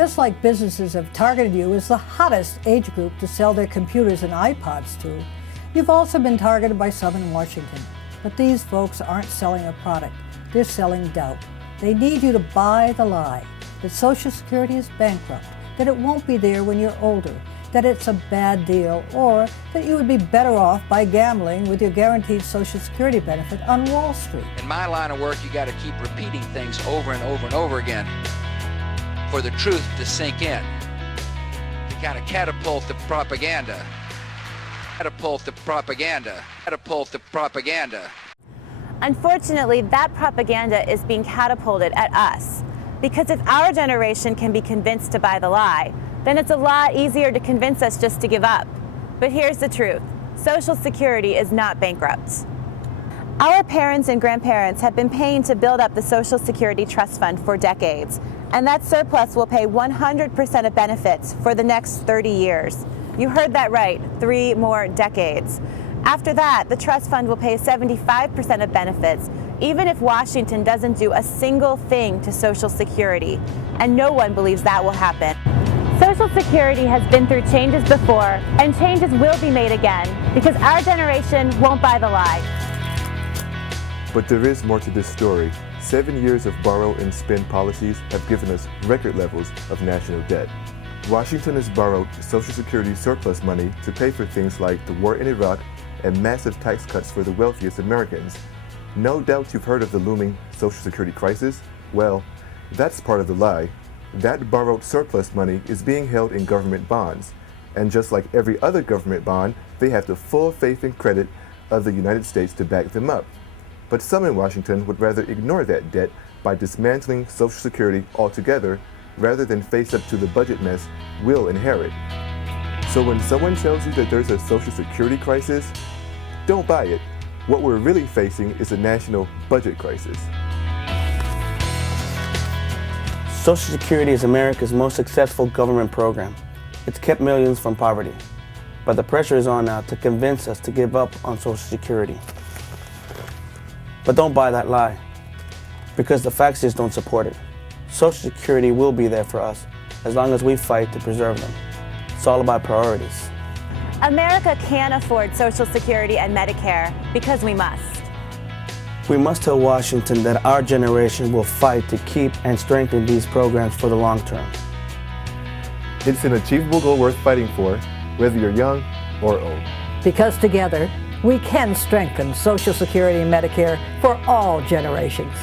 just like businesses have targeted you as the hottest age group to sell their computers and iPods to, you've also been targeted by some in Washington. But these folks aren't selling a product, they're selling doubt. They need you to buy the lie that Social Security is bankrupt, that it won't be there when you're older, that it's a bad deal, or that you would be better off by gambling with your guaranteed Social Security benefit on Wall Street. In my line of work, you got to keep repeating things over and over and over again for the truth to sink in, to kind of catapult the propaganda. Catapult the propaganda. Catapult the propaganda. Unfortunately, that propaganda is being catapulted at us. Because if our generation can be convinced to buy the lie, then it's a lot easier to convince us just to give up. But here's the truth. Social Security is not bankrupt. Our parents and grandparents have been paying to build up the Social Security Trust Fund for decades, and that surplus will pay 100% of benefits for the next 30 years. You heard that right, 3 more decades. After that, the trust fund will pay 75% of benefits, even if Washington doesn't do a single thing to Social Security, and no one believes that will happen. Social Security has been through changes before, and changes will be made again, because our generation won't buy the lie. But there is more to this story. 7 years of borrow and spend policies have given us record levels of national debt. Washington has borrowed Social Security surplus money to pay for things like the war in Iraq and massive tax cuts for the wealthiest Americans. No doubt you've heard of the looming Social Security crisis. Well, that's part of the lie. That borrowed surplus money is being held in government bonds. And just like every other government bond, they have the full faith and credit of the United States to back them up. But some in Washington would rather ignore that debt by dismantling Social Security altogether rather than face up to the budget mess we'll inherit. So when someone tells you that there's a Social Security crisis, don't buy it. What we're really facing is a national budget crisis. Social Security is America's most successful government program. It's kept millions from poverty. But the pressure is on now to convince us to give up on Social Security. But don't buy that lie, because the facts just don't support it. Social Security will be there for us as long as we fight to preserve them. It's all about priorities. America can afford Social Security and Medicare because we must. We must tell Washington that our generation will fight to keep and strengthen these programs for the long term. It's an achievable goal worth fighting for, whether you're young or old. Because together, we can strengthen Social Security and Medicare for all generations.